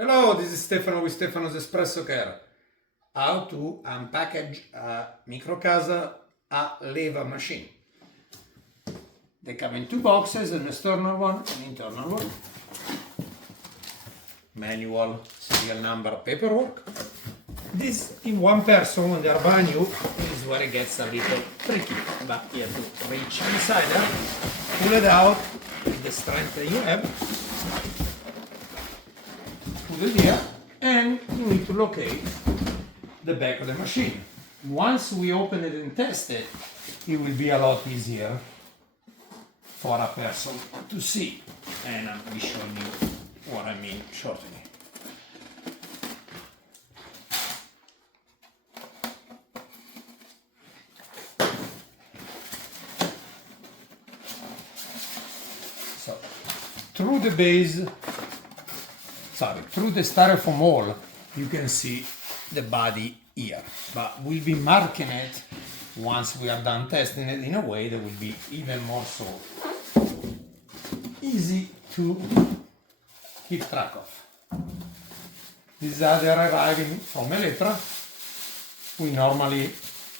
Hello, this is Stefano with Stefano's Espresso Care. How to unpackage a Microcasa a Leva machine. They come in two boxes, an external one, an internal one. Manual, serial number, paperwork. This, in one person, when they are brand new, is where it gets a little tricky. But you have to reach inside there, pull it out with the strength that you have. Put it here, and you need to locate the back of the machine. Once we open it and test it, it will be a lot easier for a person to see, and I'll be showing you what I mean shortly. So, through the styrofoam hole, you can see the body here, but we'll be marking it once we are done testing it in a way that will be even more so easy to keep track of. These are they arriving from Elektra. We normally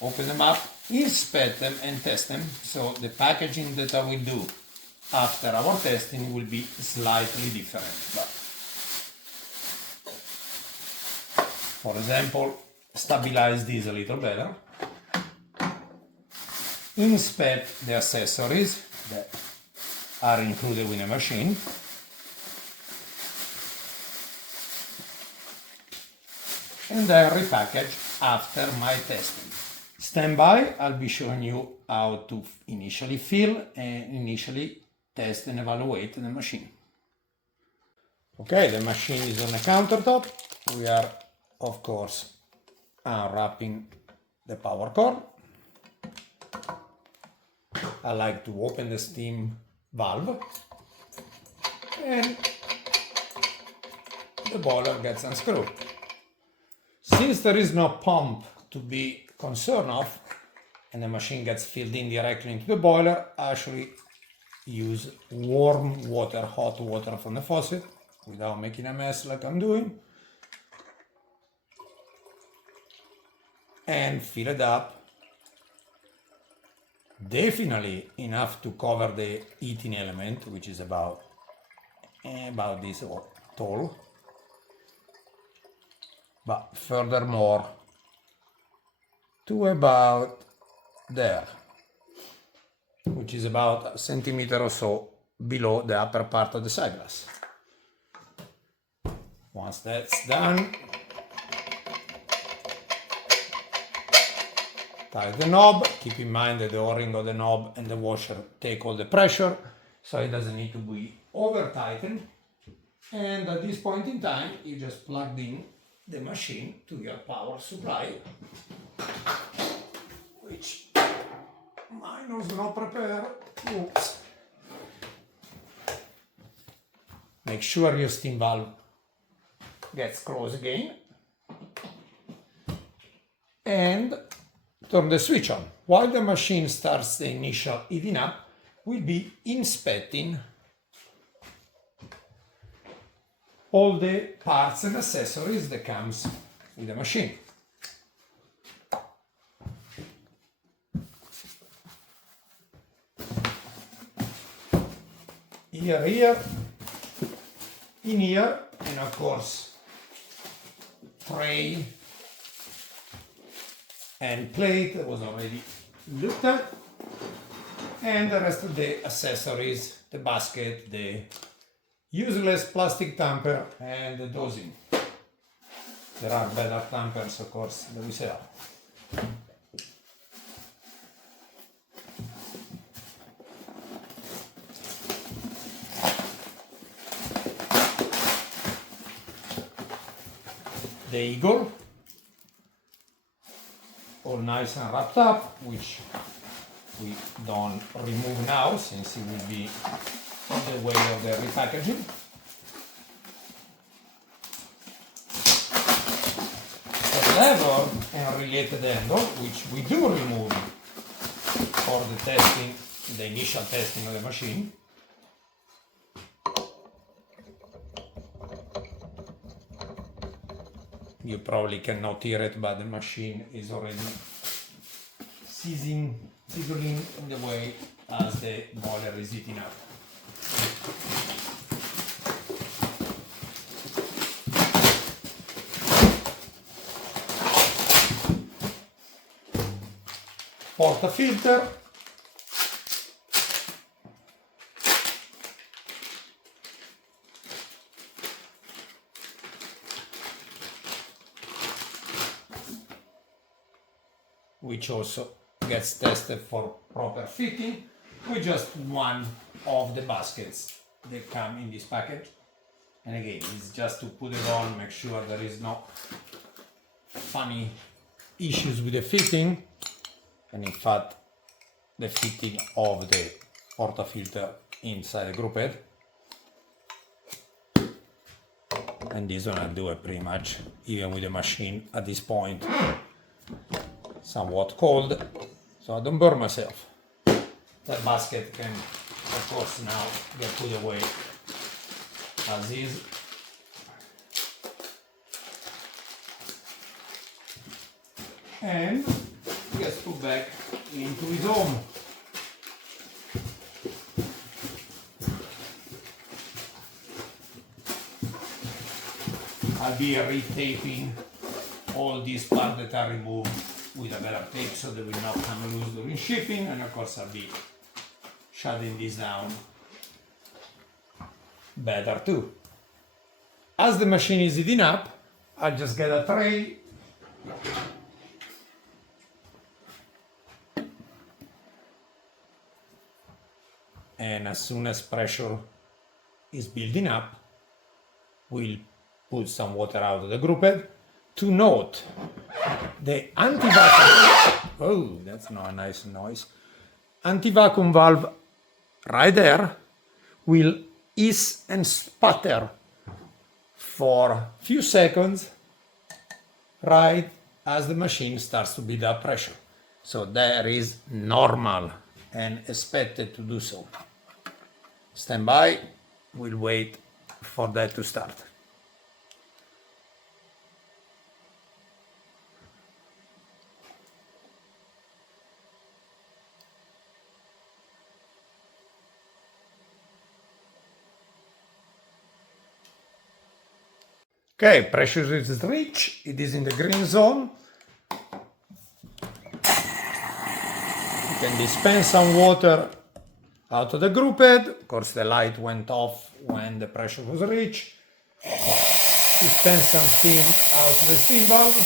open them up, inspect them and test them, so the packaging that I will do after our testing will be slightly different. But for example, stabilize these a little better. Inspect the accessories that are included with the machine. And then repackage after my testing. Stand by, I'll be showing you how to initially fill and initially test and evaluate the machine. Okay, the machine is on the countertop. We are, of course, unwrapping the power cord. I like to open the steam valve and the boiler gets unscrewed. Since there is no pump to be concerned of and the machine gets filled in directly into the boiler, I actually use warm water, hot water from the faucet without making a mess like I'm doing, and fill it up, definitely enough to cover the heating element, which is about this tall, but furthermore to about there, which is about a centimeter or so below the upper part of the side glass. Once that's done, tighten the knob. Keep in mind that the O-ring of the knob and the washer take all the pressure, so it doesn't need to be over tightened. And at this point in time, you just plugged in the machine to your power supply, which mine was not prepared. Oops. Make sure your steam valve gets closed again, and turn the switch on. While the machine starts the initial heating up, we'll be inspecting all the parts and accessories that comes with the machine. Here, in here, and of course tray and plate that was already looked at, and the rest of the accessories, the basket, the useless plastic tamper, and the dosing. There are better tampers, of course, that we sell. The eagle, all nice and wrapped up, which we don't remove now since it will be on the way of the repackaging. The lever and related handle, which we do remove for the testing, the initial testing of the machine. You probably cannot hear it, but the machine is already sizzling in the way as the boiler is heating up. Portafilter. Which also gets tested for proper fitting with just one of the baskets that come in this package. And again, it's just to put it on, make sure there is no funny issues with the fitting. And in fact, the fitting of the portafilter inside the group head. And this one I do it pretty much even with the machine at this point somewhat cold, so I don't burn myself. That basket can of course now get put away as is. And gets put back into his home. I'll be retaping all these parts that are removed with a better tape so they will not come loose during shipping, and of course I'll be shutting this down better too. As the machine is heating up, I'll just get a tray and as soon as pressure is building up, we'll put some water out of the group head. To note, the anti-vacuum, oh, that's not a nice noise. Anti-vacuum valve right there will hiss and sputter for a few seconds right as the machine starts to build up pressure. So that is normal and expected to do so. Stand by, we'll wait for that to start. Okay, pressure is reached, it is in the green zone. You can dispense some water out of the group head. Of course, the light went off when the pressure was reached. Dispense some steam out of the steam valve.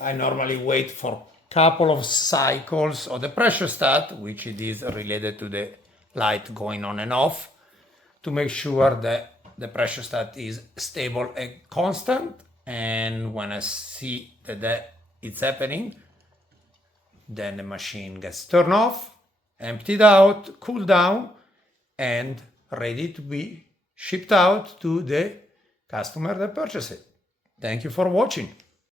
I normally wait for a couple of cycles of the pressure stat, which it is related to the light going on and off, to make sure that the pressure stat is stable and constant. And when I see that it's happening, then the machine gets turned off, emptied out, cooled down, and ready to be shipped out to the customer that purchased it. Thank you for watching.